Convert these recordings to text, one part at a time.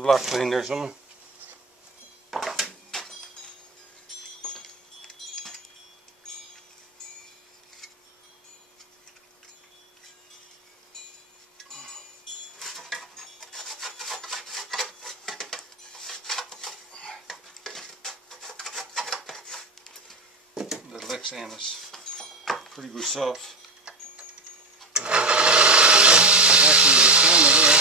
the block clean there somewhere. The Lexan is pretty good stuff. Actually, the camera there.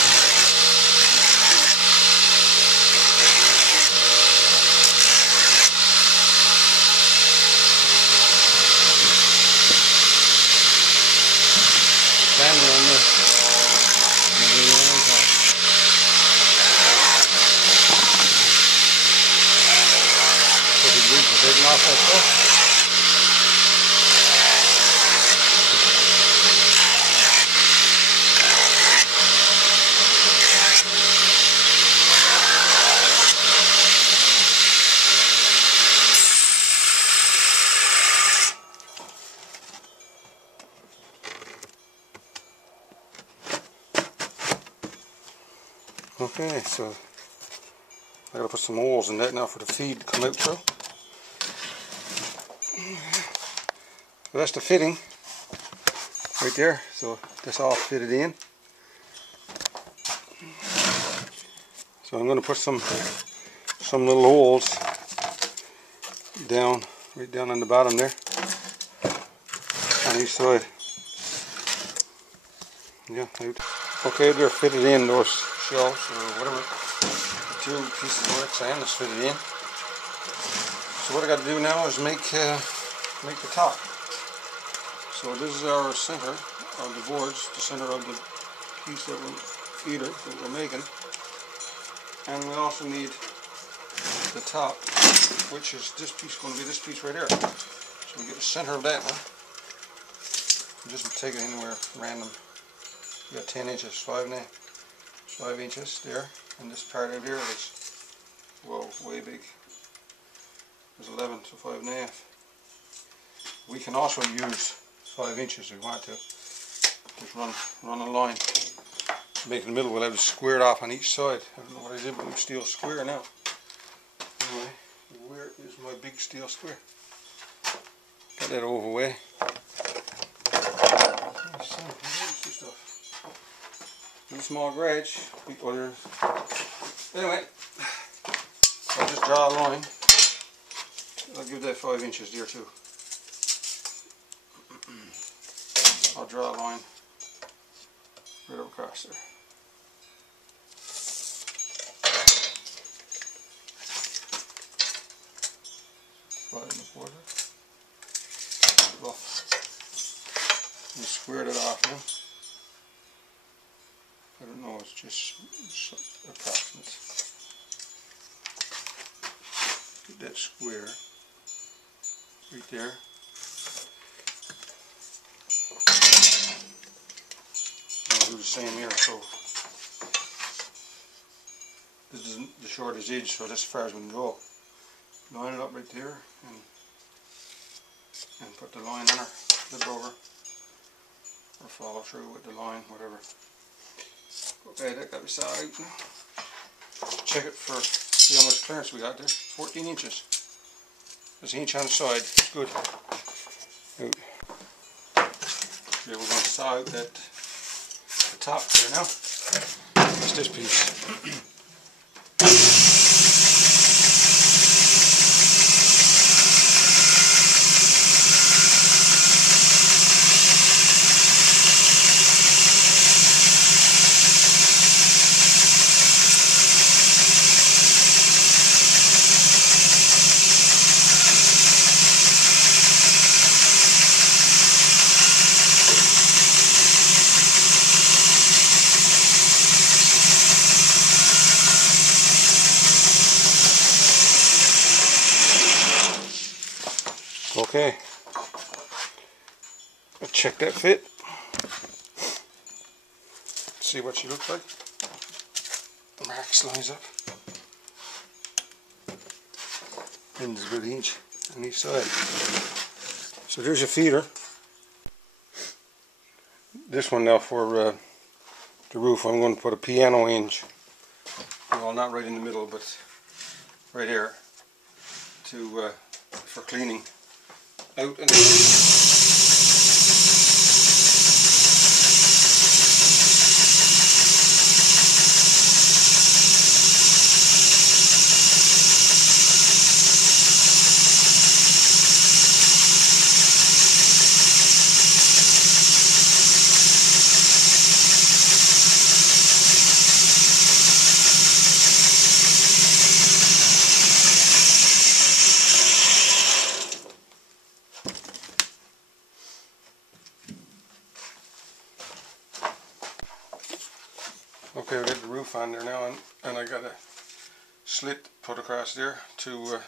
Camera on there. Pretty good for taking off that stuff. Okay, so I gotta put some holes in that now for the feed to come out through. So that's the fitting right there. So that's all fitted in. So I'm gonna put some little holes down, right down on the bottom there, on each side. Yeah, out. Okay, they're fitted in, those shelves or whatever. The two pieces of Lexan is fitted in. So what I got to do now is make the top. So this is our center of the boards, the center of the piece that feeder that we're making. And we also need the top, which is this piece, going to be this piece right here. So we get the center of that now. Just take it anywhere random. You got 10 inches, 5 inches there, and this part over here is, whoa, way big. There's 11, so 5.5. We can also use 5 inches if we want to. Just run a line. Make in the middle, we'll have it squared off on each side. I don't know what I did with my steel square now. Anyway, where is my big steel square? Got that over the way. Little small garage. Anyway, I'll just draw a line. I'll give that 5 inches there too. I'll draw a line right across there. Right in the border. Rough. And squared it off now. I don't know, it's just approximate. Get that square right there. I'll do the same here, so this is the shortest edge, so that's as far as we can go. Line it up right there and put the line on her, flip over, or follow through with the line, whatever. Okay, that got to be solid now. Check it for, see how much clearance we got there. 14 inches. There's an inch on the side. It's good. Out. Okay, we're going to saw out that the top there now. That's this piece. Okay, let's check that fit. See what she looks like. The marks lines up. And there's about an inch on each side. So there's your feeder. This one now for the roof, I'm going to put a piano hinge. You well, not right in the middle, but right here, for cleaning out and okay, we got the roof on there now, and I got a slit put across there to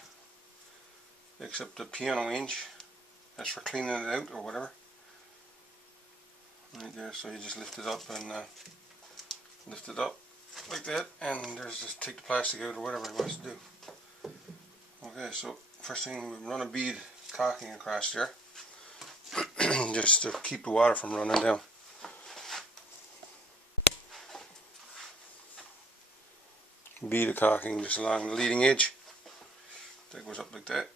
accept the piano hinge. That's for cleaning it out or whatever. Right there, so you just lift it up and lift it up like that, and there's just take the plastic out or whatever he wants to do. Okay, so first thing, we run a bead caulking across there, just to keep the water from running down. Bead of caulking just along the leading edge. That goes up like that.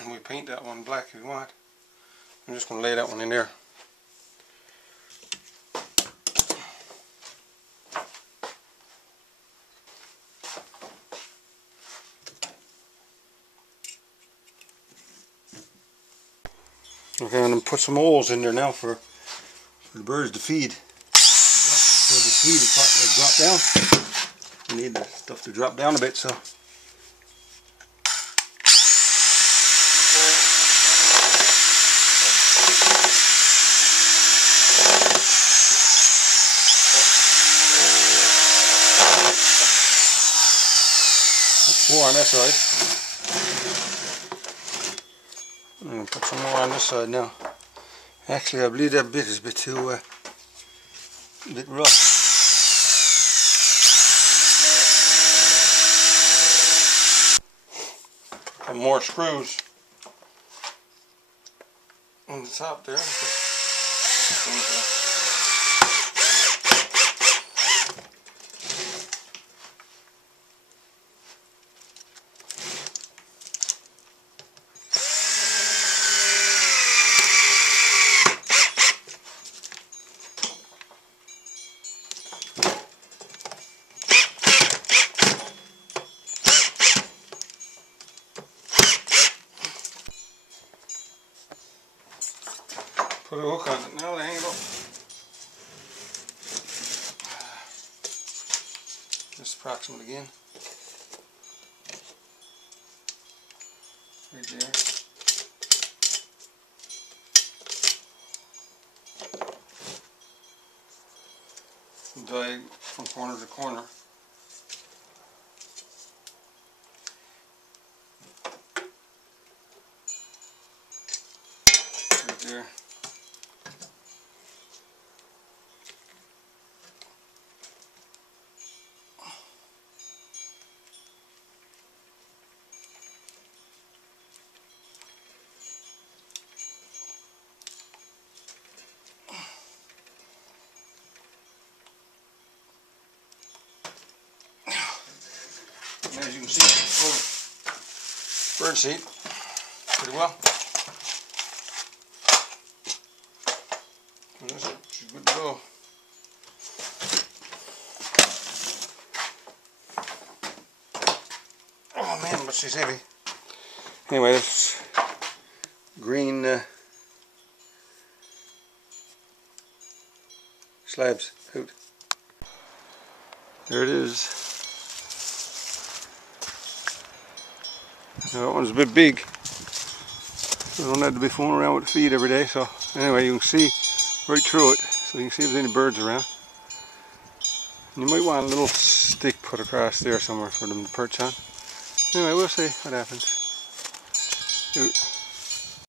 And we paint that one black if you want. I'm just going to lay that one in there. Okay, I'm going to put some holes in there now for the birds to feed. So the feed will drop down. We need the stuff to drop down a bit, so. That's 4 on this side. I'm going to put some more on this side now. Actually, I believe that bit is a bit too rough. And more screws on the top there. Put a hook on it now to hang it up. Just approximate again. Right there. Diag from corner to corner. Right there. And as you can see, bird seed pretty well. And that's it. She's good to go. Oh man, but she's heavy. Anyway, this green slabs out. There it is. Now that one's a bit big. I don't have to be fooling around with the feed every day, so anyway, you can see right through it, so you can see if there's any birds around. And you might want a little stick put across there somewhere for them to perch on. Anyway, we'll see what happens. Out.